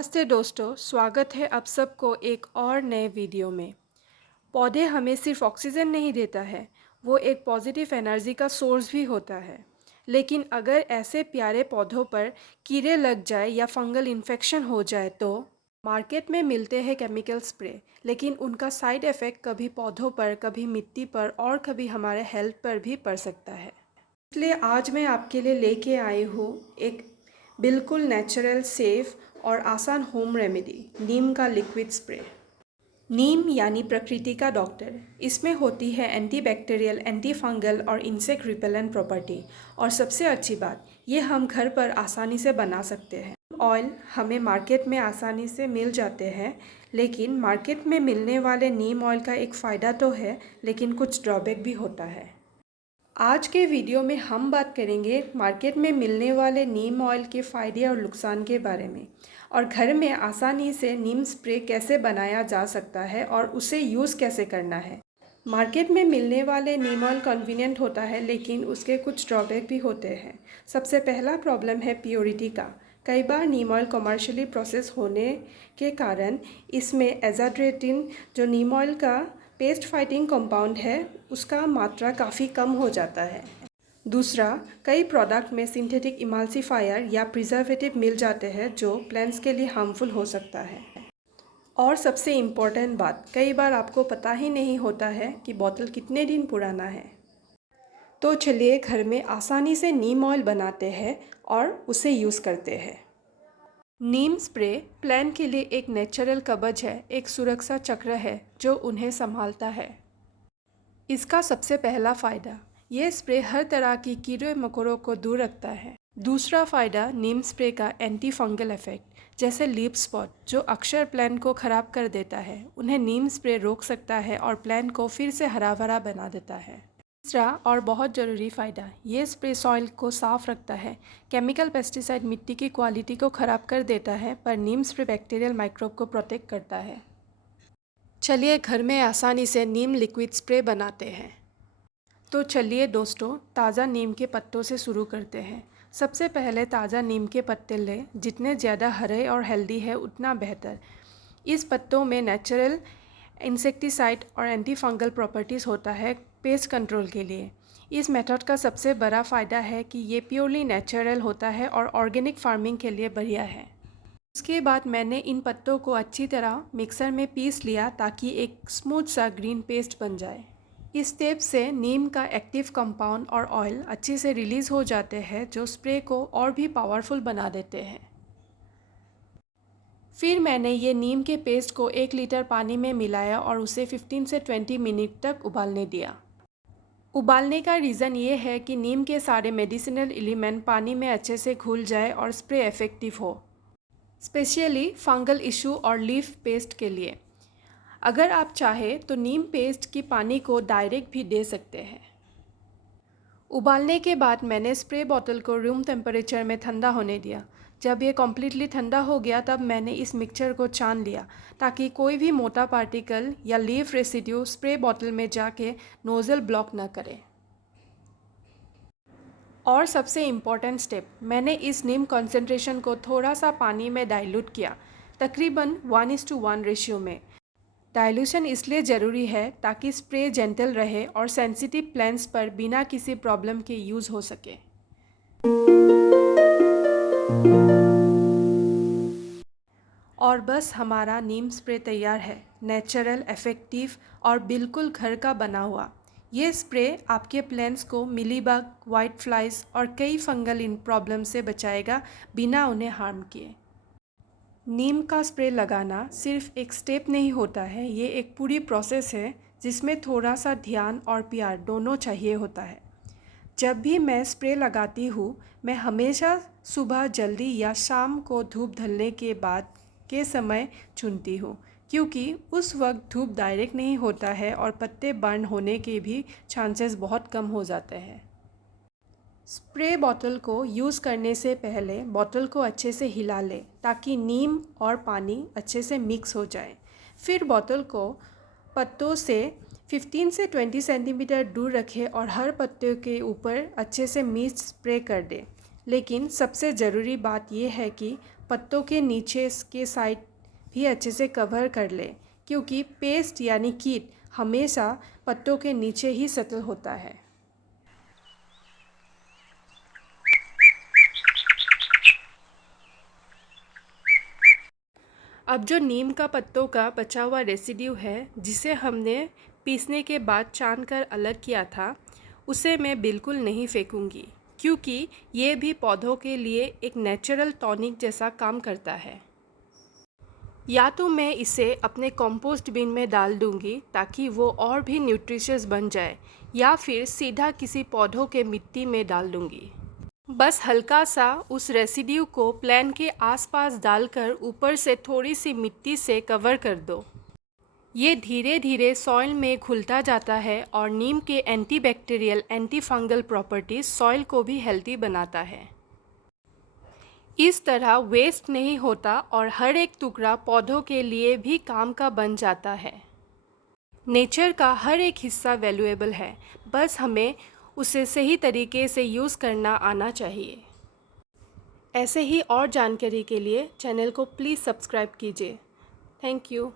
नमस्ते दोस्तों, स्वागत है आप सबको एक और नए वीडियो में। पौधे हमें सिर्फ ऑक्सीजन नहीं देता है, वो एक पॉजिटिव एनर्जी का सोर्स भी होता है। लेकिन अगर ऐसे प्यारे पौधों पर कीड़े लग जाए या फंगल इन्फेक्शन हो जाए तो मार्केट में मिलते हैं केमिकल स्प्रे, लेकिन उनका साइड इफ़ेक्ट कभी पौधों पर, कभी मिट्टी पर और कभी हमारे हेल्थ पर भी पड़ सकता है। इसलिए आज मैं आपके लिए लेके आई हूँ एक बिल्कुल नेचुरल, सेफ और आसान होम रेमेडी, नीम का लिक्विड स्प्रे। नीम यानी प्रकृति का डॉक्टर। इसमें होती है एंटीबैक्टीरियल, एंटी फंगल और इंसेक्ट रिपेलेंट प्रॉपर्टी। और सबसे अच्छी बात, ये हम घर पर आसानी से बना सकते हैं। ऑयल हमें मार्केट में आसानी से मिल जाते हैं, लेकिन मार्केट में मिलने वाले नीम ऑयल का एक फ़ायदा तो है, लेकिन कुछ ड्रॉबैक भी होता है। आज के वीडियो में हम बात करेंगे मार्केट में मिलने वाले नीम ऑयल के फ़ायदे और नुकसान के बारे में, और घर में आसानी से नीम स्प्रे कैसे बनाया जा सकता है और उसे यूज़ कैसे करना है। मार्केट में मिलने वाले नीम ऑयल कन्वीनियंट होता है, लेकिन उसके कुछ ड्रॉबैक भी होते हैं। सबसे पहला प्रॉब्लम है प्योरिटी का। कई बार नीम ऑयल कमर्शियली प्रोसेस होने के कारण इसमें एजाड्रेटिन, जो नीम ऑयल का पेस्ट फाइटिंग कंपाउंड है, उसका मात्रा काफ़ी कम हो जाता है। दूसरा, कई प्रोडक्ट में सिंथेटिक इमल्सिफायर या प्रिजर्वेटिव मिल जाते हैं जो प्लांट्स के लिए हार्मफुल हो सकता है। और सबसे इम्पॉर्टेंट बात, कई बार आपको पता ही नहीं होता है कि बोतल कितने दिन पुराना है। तो चलिए घर में आसानी से नीम ऑयल बनाते हैं और उसे यूज़ करते हैं। नीम स्प्रे प्लांट के लिए एक नेचुरल कवच है, एक सुरक्षा चक्र है जो उन्हें संभालता है। इसका सबसे पहला फ़ायदा, ये स्प्रे हर तरह की कीड़े मकोड़ों को दूर रखता है। दूसरा फ़ायदा, नीम स्प्रे का एंटी फंगल इफेक्ट, जैसे लीफ स्पॉट जो अक्सर प्लांट को ख़राब कर देता है, उन्हें नीम स्प्रे रोक सकता है और प्लांट को फिर से हरा भरा बना देता है। तीसरा और बहुत ज़रूरी फ़ायदा, ये स्प्रे सॉइल को साफ रखता है। केमिकल पेस्टिसाइड मिट्टी की क्वालिटी को ख़राब कर देता है, पर नीम स्प्रे बैक्टीरियल माइक्रोब को प्रोटेक्ट करता है। चलिए घर में आसानी से नीम लिक्विड स्प्रे बनाते हैं। तो चलिए दोस्तों, ताज़ा नीम के पत्तों से शुरू करते हैं। सबसे पहले ताज़ा नीम के पत्ते लें, जितने ज़्यादा हरे और हेल्दी है उतना बेहतर। इस पत्तों में नेचुरल इंसेक्टिसाइड और एंटी फंगल प्रॉपर्टीज़ होता है पेस्ट कंट्रोल के लिए। इस मेथड का सबसे बड़ा फ़ायदा है कि ये प्योरली नेचुरल होता है और ऑर्गेनिक फार्मिंग के लिए बढ़िया है। उसके बाद मैंने इन पत्तों को अच्छी तरह मिक्सर में पीस लिया ताकि एक स्मूथ सा ग्रीन पेस्ट बन जाए। इस स्टेप से नीम का एक्टिव कंपाउंड और ऑयल अच्छे से रिलीज़ हो जाते हैं, जो स्प्रे को और भी पावरफुल बना देते हैं। फिर मैंने ये नीम के पेस्ट को 1 लीटर पानी में मिलाया और उसे 15 से 20 मिनट तक उबालने दिया। उबालने का रीज़न ये है कि नीम के सारे मेडिसिनल एलिमेंट पानी में अच्छे से घुल जाए और स्प्रे इफ़ेक्टिव हो, स्पेशली फंगल इशू और लीफ पेस्ट के लिए। अगर आप चाहें तो नीम पेस्ट की पानी को डायरेक्ट भी दे सकते हैं। उबालने के बाद मैंने स्प्रे बोतल को रूम टेम्परेचर में ठंडा होने दिया। जब ये कम्प्लीटली ठंडा हो गया तब मैंने इस मिक्सचर को छान लिया, ताकि कोई भी मोटा पार्टिकल या लीफ रेसिड्यू स्प्रे बोतल में जाके नोज़ल ब्लॉक न करे। और सबसे इम्पॉर्टेंट स्टेप, मैंने इस नीम कॉन्सेंट्रेशन को थोड़ा सा पानी में डाइल्यूट किया, तकरीबन 1:1 रेशियो में। डाइल्यूशन इसलिए ज़रूरी है ताकि स्प्रे जेंटल रहे और सेंसिटिव प्लांट्स पर बिना किसी प्रॉब्लम के यूज़ हो सके। और बस हमारा नीम स्प्रे तैयार है, नेचुरल, इफ़ेक्टिव और बिल्कुल घर का बना हुआ। ये स्प्रे आपके प्लांट्स को मिलीबग, वाइट फ्लाइज और कई फंगल इन प्रॉब्लम से बचाएगा बिना उन्हें हार्म किए। नीम का स्प्रे लगाना सिर्फ एक स्टेप नहीं होता है, ये एक पूरी प्रोसेस है जिसमें थोड़ा सा ध्यान और प्यार दोनों चाहिए होता है। जब भी मैं स्प्रे लगाती हूँ, मैं हमेशा सुबह जल्दी या शाम को धूप ढलने के बाद के समय चुनती हूँ, क्योंकि उस वक्त धूप डायरेक्ट नहीं होता है और पत्ते बर्न होने के भी चांसेस बहुत कम हो जाते हैं। स्प्रे बोतल को यूज़ करने से पहले बोतल को अच्छे से हिला लें ताकि नीम और पानी अच्छे से मिक्स हो जाए। फिर बोतल को पत्तों से 15 से 20 सेंटीमीटर दूर रखें और हर पत्ते के ऊपर अच्छे से मिस्ट स्प्रे कर दें। लेकिन सबसे ज़रूरी बात यह है कि पत्तों के नीचे के साइड भी अच्छे से कवर कर ले, क्योंकि पेस्ट यानी कीट हमेशा पत्तों के नीचे ही सेटल होता है। अब जो नीम का पत्तों का बचा हुआ रेसिड्यू है, जिसे हमने पीसने के बाद छान कर अलग किया था, उसे मैं बिल्कुल नहीं फेंकूंगी, क्योंकि ये भी पौधों के लिए एक नेचुरल टॉनिक जैसा काम करता है। या तो मैं इसे अपने कंपोस्ट बिन में डाल दूंगी ताकि वो और भी न्यूट्रिशियस बन जाए, या फिर सीधा किसी पौधों के मिट्टी में डाल दूंगी। बस हल्का सा उस रेसिड्यू को प्लांट के आसपास डालकर ऊपर से थोड़ी सी मिट्टी से कवर कर दो। ये धीरे धीरे सॉइल में घुलता जाता है और नीम के antibacterial anti fungal properties soil को भी हेल्दी बनाता है। इस तरह वेस्ट नहीं होता और हर एक टुकड़ा पौधों के लिए भी काम का बन जाता है। नेचर का हर एक हिस्सा वैल्यूएबल है, बस हमें उसे सही तरीके से यूज़ करना आना चाहिए। ऐसे ही और जानकारी के लिए चैनल को प्लीज़ सब्सक्राइब कीजिए। Thank you.